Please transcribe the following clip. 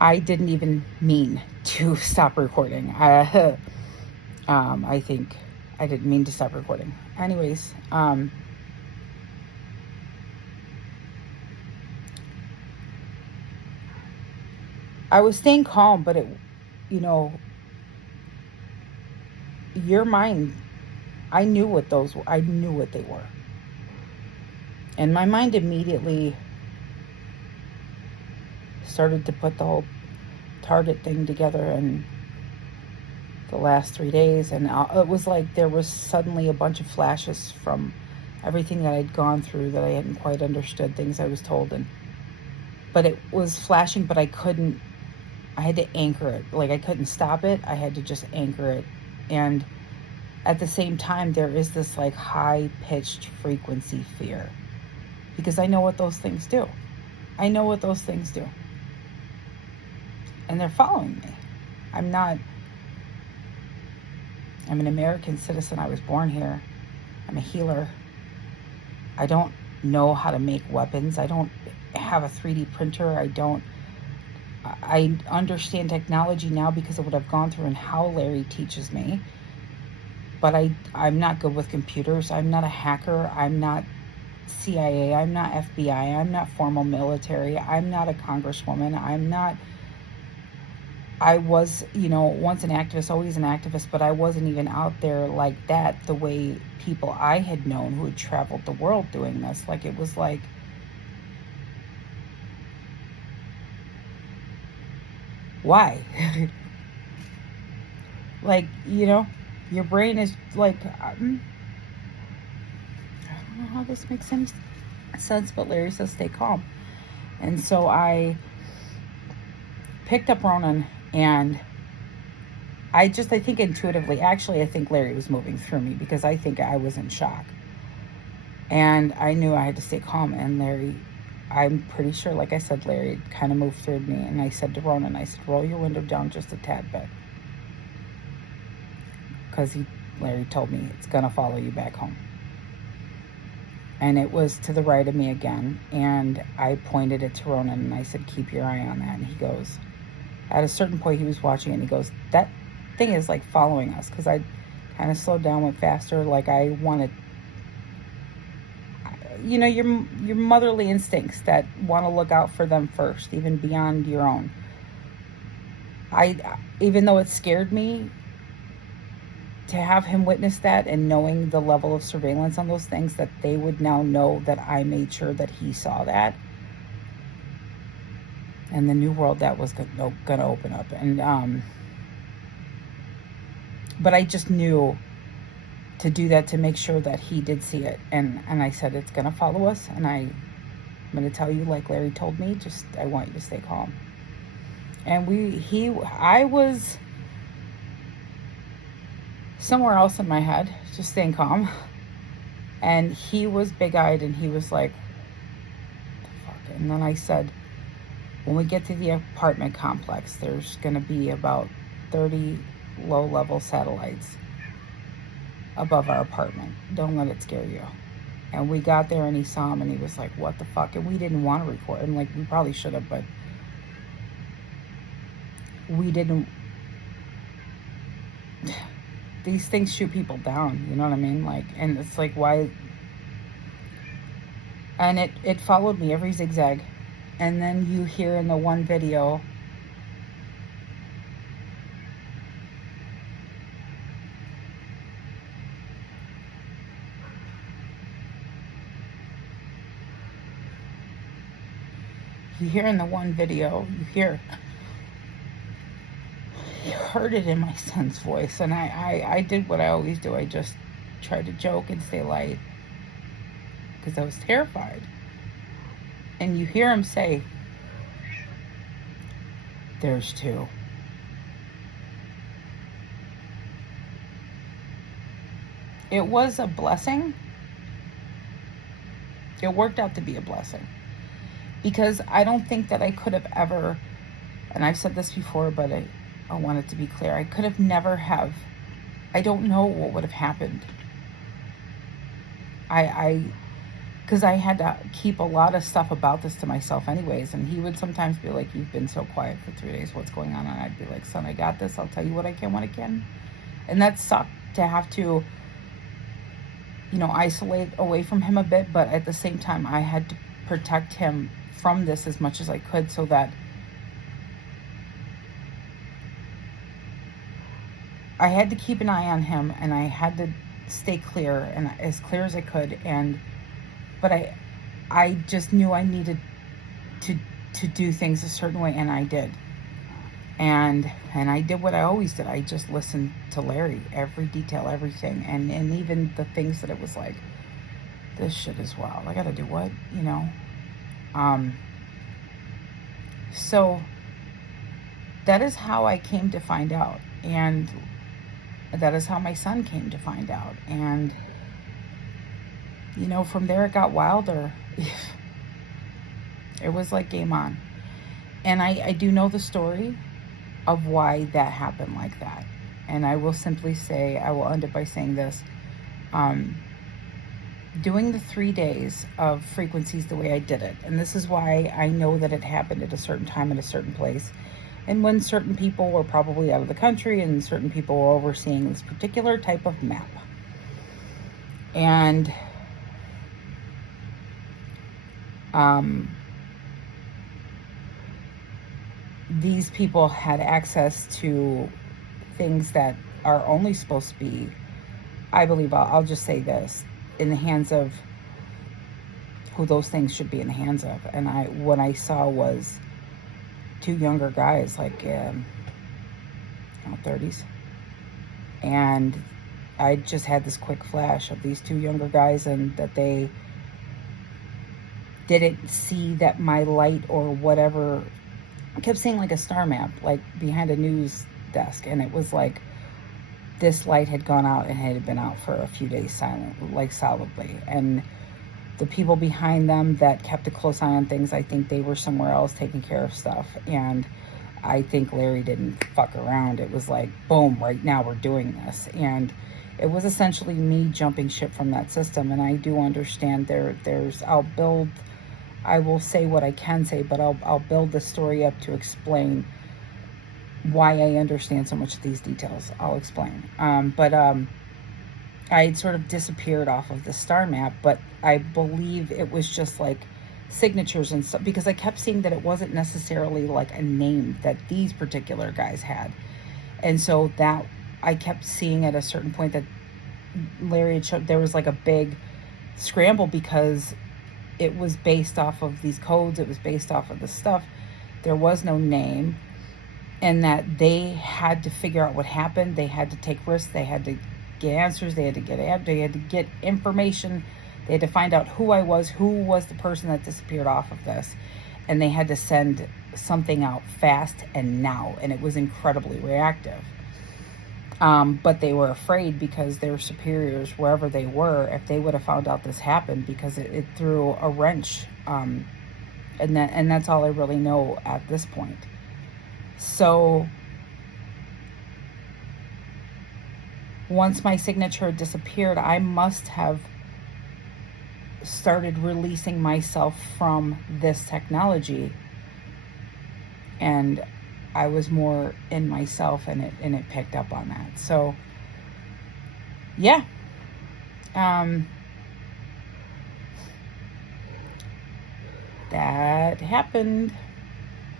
I didn't even mean to stop recording. I think I didn't mean to stop recording. Anyways, I was staying calm, but you know, your mind, I knew what they were. And my mind immediately started to put the whole Target thing together in the last 3 days. And it was like there was suddenly a bunch of flashes from everything that I'd gone through that I hadn't quite understood, things I was told. But it was flashing, but I had to anchor it. Like, I couldn't stop it. I had to just anchor it. And at the same time, there is this like high pitched frequency fear, because I know what those things do. I know what those things do. And they're following me. I'm an American citizen. I was born here. I'm a healer. I don't know how to make weapons. I don't have a 3D printer. I understand technology now because of what I've gone through and how Larry teaches me. But I'm not good with computers. I'm not a hacker. I'm not CIA. I'm not FBI. I'm not formal military. I'm not a congresswoman. I was, once an activist, always an activist, but I wasn't even out there like that the way people I had known who had traveled the world doing this. Like, it was like, why? Like, your brain is like, I don't know how this makes any sense, but Larry says stay calm. And so I picked up Ronan, and I think intuitively, actually, I think Larry was moving through me because I think I was in shock. And I knew I had to stay calm. And Larry, I'm pretty sure, like I said, Larry kind of moved through me. And I said to Ronan, I said, roll your window down just a tad bit. Because Larry told me it's going to follow you back home. And it was to the right of me again. And I pointed it to Ronan and I said, keep your eye on that. And he goes, at a certain point, he was watching and he goes, that thing is like following us. Because I kind of slowed down, went faster. Like, I wanted, your motherly instincts that want to look out for them first, even beyond your own. Even though it scared me to have him witness that, and knowing the level of surveillance on those things, that they would now know that I made sure that he saw that, and the new world that was going to open up. And but I just knew to do that, to make sure that he did see it. And I said, it's going to follow us, and I'm going to tell you like Larry told me, just, I want you to stay calm. And I was somewhere else in my head, just staying calm. And he was big-eyed, and he was like, what the fuck? And then I said, when we get to the apartment complex, there's going to be about 30 low-level satellites above our apartment. Don't let it scare you. And we got there, and he saw him, and he was like, what the fuck? And we didn't want to record. And like, we probably should have, but we didn't. These things shoot people down, you know what I mean? Like, and it's like, why? And it followed me every zigzag. And then you hear in the one video, you heard it in my son's voice. And I did what I always do. I just tried to joke and stay light, because I was terrified. And you hear him say, there's two. It was a blessing. It worked out to be a blessing. Because I don't think that I could have ever, and I've said this before, but I want it to be clear, I could have never have, I don't know what would have happened. because I had to keep a lot of stuff about this to myself anyways. And he would sometimes be like, "You've been so quiet for 3 days. What's going on?" And I'd be like, "Son, I got this. I'll tell you what I can when I can." And that sucked to have to, isolate away from him a bit. But at the same time, I had to protect him from this as much as I could, so that I had to keep an eye on him, and I had to stay clear, and as clear as I could. But I just knew I needed to do things a certain way, and I did. And I did what I always did. I just listened to Larry, every detail, everything, and even the things that it was like, this shit is wild. I gotta do what, So that is how I came to find out, and that is how my son came to find out. And from there it got wilder. It was like game on. And I do know the story of why that happened like that. And I will simply say, I will end it by saying this. Doing the 3 days of frequencies the way I did it, and this is why I know that it happened at a certain time at a certain place, and when certain people were probably out of the country and certain people were overseeing this particular type of map. And these people had access to things that are only supposed to be, I believe, I'll just say this, in the hands of who those things should be in the hands of. And what I saw was two younger guys, like 30s, and I just had this quick flash of these two younger guys, and that they didn't see that my light or whatever, I kept seeing like a star map, like behind a news desk, and it was like this light had gone out and had been out for a few days solidly. And the people behind them that kept a close eye on things, I think they were somewhere else taking care of stuff. And I think Larry didn't fuck around. It was like, boom, right now we're doing this. And it was essentially me jumping ship from that system. And I do understand I will say what I can say, but I'll build the story up to explain why I understand so much of these details. I'll explain. I had sort of disappeared off of the star map, but I believe it was just like signatures and stuff, because I kept seeing that it wasn't necessarily like a name that these particular guys had. And so that I kept seeing at a certain point that Larry had showed, there was like a big scramble, because it was based off of these codes, it was based off of the stuff. There was no name, and that they had to figure out what happened. They had to take risks. They had to get answers. They had to get information. They had to find out who was the person that disappeared off of this. And they had to send something out fast and now. And it was incredibly reactive. But they were afraid, because their superiors, wherever they were, if they would have found out this happened, because it threw a wrench. And that's all I really know at this point. So once my signature disappeared, I must have started releasing myself from this technology, and I was more in myself, and it picked up on that. So yeah, that happened.